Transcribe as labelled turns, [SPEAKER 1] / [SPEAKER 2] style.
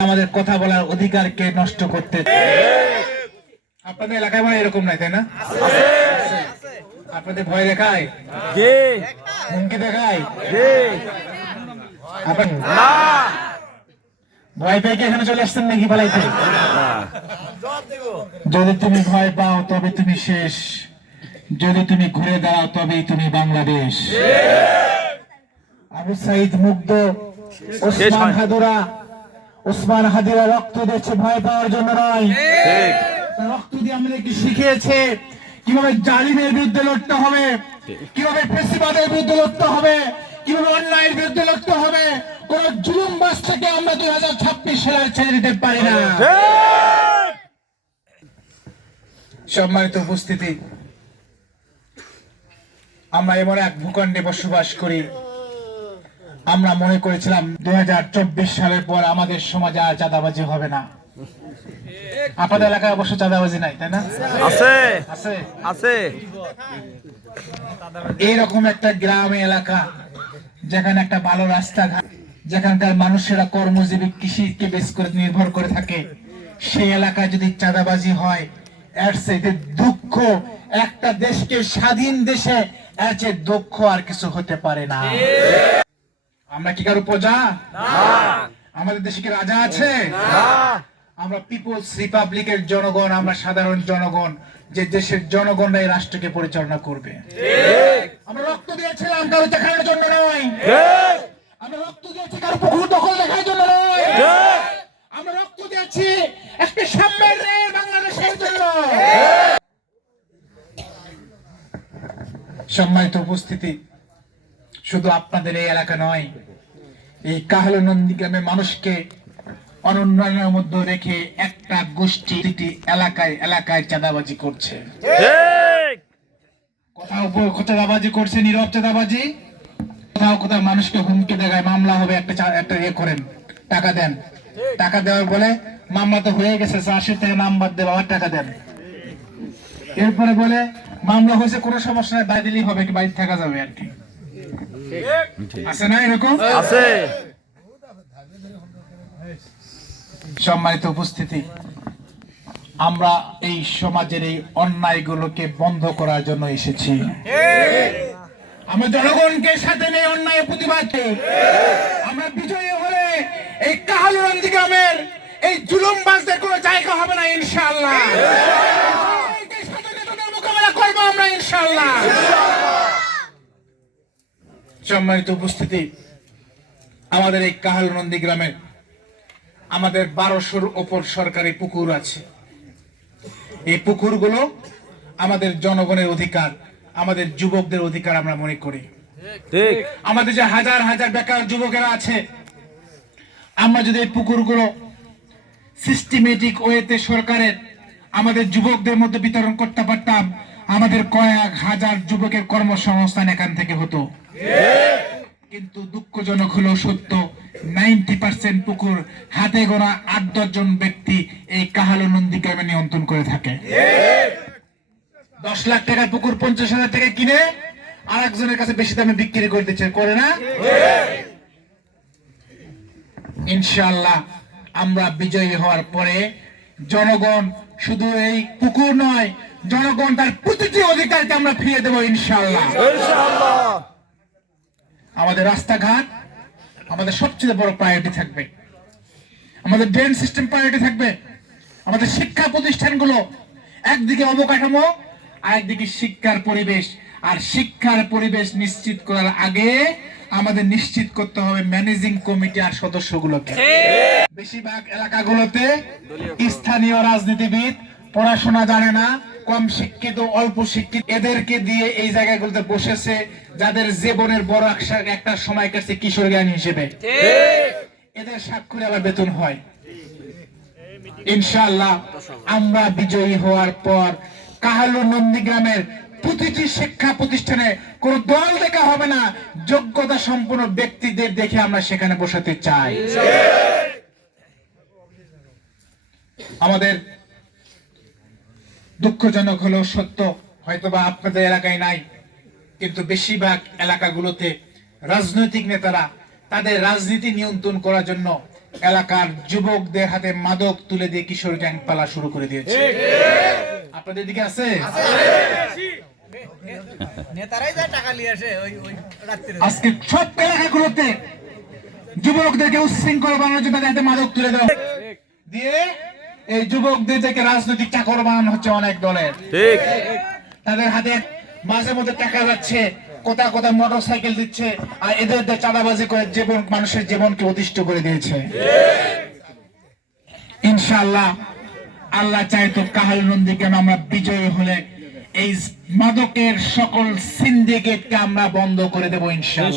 [SPEAKER 1] আমাদের কথা বলার অধিকারকে নষ্ট করতে আপনাদের এলাকায় মানে এরকম নাই তাই না? আপনাদের ভয় দেখায়? হুমকি দেখায়? ভয় পেয়ে এখানে চলে আসছেন নাকি পালাইতে? যদি তুমি ভয় পাও তবে তুমি শেষ। যদি তুমি ঘুরে দাঁড়াও তবেই তুমি বাংলাদেশ। আবু সাইদ মুগ্ধ ওসমান হাদুরা ওসমান হাদিরা রক্ত দিচ্ছে ভয় পাওয়ার জন্য নয়। রক্ত দিয়ে আমাদেরকে শিখিয়েছে? কীভাবে জালিমের বিরুদ্ধে লড়তে হবে? কীভাবে ফেসিবাদের বিরুদ্ধে লড়তে হবে? কীভাবে অন্যায়ের বিরুদ্ধে লড়তে হবে? কোন জুলুম বাস থেকে আমরা দুই হাজার ছাব্বিশ সালে ছেড়ে দিতে পারি না। সম্মানিত উপস্থিতি আমরা এমন এক ভূখণ্ডে বসবাস করি। আমরা মনে করেছিলাম দু হাজার চব্বিশ সালের পর আমাদের সমাজে আর চাঁদাবাজি হবে না। আপনাদের এলাকায় অবশ্য চাঁদাবাজি নাই তাই না?
[SPEAKER 2] আছে।
[SPEAKER 1] আছে?
[SPEAKER 2] আছে।
[SPEAKER 1] এইরকম একটা গ্রাম এলাকা যেখানে একটা ভালো রাস্তাঘাট যেখানকার মানুষেরা কর্মজীবী কৃষিকে বেশ করে নির্ভর করে থাকে সেই এলাকায় যদি চাঁদাবাজি হয় এর চাইতে দুঃখ একটা দেশকে স্বাধীন দেশে এর চেয়ে দুঃখ আর কিছু হতে পারে না। আমরা কি কারও প্রজা? আমাদের দেশে কি রাজা আছে? আমরা পিপলস রিপাবলিকের জনগণ আমরা সাধারণ জনগণ যে দেশের জনগণরা এই রাষ্ট্রকে পরিচালনা করবে। আমরা রক্ত দিয়েছিলাম কারও দেখানোর জন্য নয়। আমরা রক্ত দিয়েছি কারও পুকুর দখল দেখার জন্য নয়। আমরা রক্ত দিয়েছি একটা সাম্যের বাংলাদেশের জন্য। সম্মানিত উপস্থিতি শুধু আপনাদের এই এলাকা নয় এই কাহলো মানুষকে অনুন্নয়নের মধ্যে রেখে একটা গোষ্ঠী একটি এলাকায় এলাকায় চাঁদাবাজি করছে। কোথাও চাঁদাবাজি করছে নীরব চাঁদাবাজি। কোথাও কোথাও মানুষকে হুমকি দেখায় মামলা হবে একটা একটা ইয়ে করেন টাকা দেন। টাকা দেওয়ার বলে মামলা তো হয়ে গেছে চারশো থেকে নাম্বার দেবে আবার টাকা দেন। এরপরে বলে মামলা হয়েছে কোনো সমস্যা নাই বাড়ি দিলেই হবে কি বাড়ি থাকা যাবে আর কি। আছে না এরকম?
[SPEAKER 2] আছে।
[SPEAKER 1] সম্মানিত উপস্থিতি আমরা এই সমাজের এই অন্যায়গুলোকে বন্ধ করার জন্য এসেছি। আমরা জনগণকে সাথে নেই অন্যায় প্রতিবাদে আমরা বিজয়ী হলে এই কাহালুরঞ্জি গ্রামের এই জুলুমবাজদের কোনো জায়গা হবে না তাদের মোকাবেলা করব আমরা ইনশাআল্লাহ। সম্মানিত উপস্থিতি আমাদের এই কাহাল নন্দী গ্রামের আমাদের বারোশোর ওপর সরকারি পুকুর আছে। এই পুকুরগুলো আমাদের জনগণের অধিকার আমাদের যুবকদের অধিকার আমরা মনে করি। আমাদের যে হাজার হাজার বেকার যুবকেরা আছে আমরা যদি এই পুকুরগুলো সিস্টেমেটিক ওয়েতে সরকারের আমাদের যুবকদের মধ্যে বিতরণ করতে পারতাম আমাদের কয়েক হাজার যুবকের কর্মসংস্থান এখান থেকে হতো। কিন্তু দুঃখজনক হলো সত্য, নাইনটি পার্সেন্ট পুকুর হাতে গোনা আট দশজন ব্যক্তি এই কাহালো নন্দী গ্রামে নিয়ন্ত্রণ করে থাকে। দশ লাখ টাকার পুকুর পঞ্চাশ হাজার টাকা কিনে আর একজনের কাছে বেশি দামে বিক্রি করে দিচ্ছে করে না? ইনশাল্লাহ আমরা বিজয়ী হওয়ার পরে জনগণ শুধু এই পুকুর নয় জনগণ তার প্রতিটি অধিকারকে আমরা ফিরিয়ে দেবো ইনশাল্লাহ আমাদের রাস্তাঘাট আমাদের সবচেয়ে বড় প্রায়োরিটি থাকবে। আমাদের ড্রেন সিস্টেম প্রায়োরিটি থাকবে। আমাদের শিক্ষা প্রতিষ্ঠানগুলো একদিকে অবকাঠামো আর একদিকে শিক্ষার পরিবেশ। আর শিক্ষার পরিবেশ নিশ্চিত করার আগে আমাদের নিশ্চিত করতে হবে ম্যানেজিং কমিটি আর সদস্যগুলোকে। বেশিরভাগ এলাকাগুলোতে স্থানীয় রাজনীতিবিদ পড়াশোনা জানে না কম শিক্ষিত অল্প শিক্ষিত এদেরকে দিয়ে এই জায়গাগুলোতে বসেছে যাদের জীবনের বড় একটা- একটা সময় কাছে কিশোর জ্ঞান হিসেবে। এদের স্বাক্ষরে আবার বেতন হয়। ইনশাআল্লাহ আমরা বিজয়ী হওয়ার পর কাহালু নন্দীগ্রামের প্রতিটি শিক্ষা প্রতিষ্ঠানে কোন দল দেখা হবে না যোগ্যতা সম্পন্ন ব্যক্তিদের দেখে আমরা সেখানে বসাতে চাই। আমাদের দুঃখজনক হলো সত্য হয়তোবা আপনাদের এলাকায় নাই। কিন্তু বেশিরভাগ এলাকাগুলোতে রাজনৈতিক নেতারা তাদের রাজনীতি নিয়ন্ত্রণ করার জন্য এলাকার যুবকদের হাতে মাদক তুলে দিয়ে কিশোর গ্যাং পালা শুরু করে দিয়েছে। আপনাদের দিকে আছে?
[SPEAKER 3] নেতারাই যায় টাকা নিয়ে আসে ওই ওই রাত্রে
[SPEAKER 1] আজকে সব এলাকাগুলোতে যুবকদেরকে উচ্ছৃঙ্খল বানানোর জন্য তাদের হাতে মাদক তুলে দেওয়া। দিয়ে এই যুবকদের থেকে রাজনৈতিক চাকর বানানো হচ্ছে অনেক দলের।
[SPEAKER 2] ঠিক।
[SPEAKER 1] তাদের হাতে মাঝে মধ্যে টাকা যাচ্ছে কোথা কোথা মোটর সাইকেল দিচ্ছে আর এদের চাঁদাবাজি করে জীবন মানুষের জীবনকে অতিষ্ঠ করে দিয়েছে। ইনশাআল্লাহ আল্লাহ চাই তো কাহাল নন্দীকে আমরা বিজয়ী হলে এই মাদকের সকল সিন্ডিকেটকে আমরা বন্ধ করে দেবো ইনশাআল্লাহ।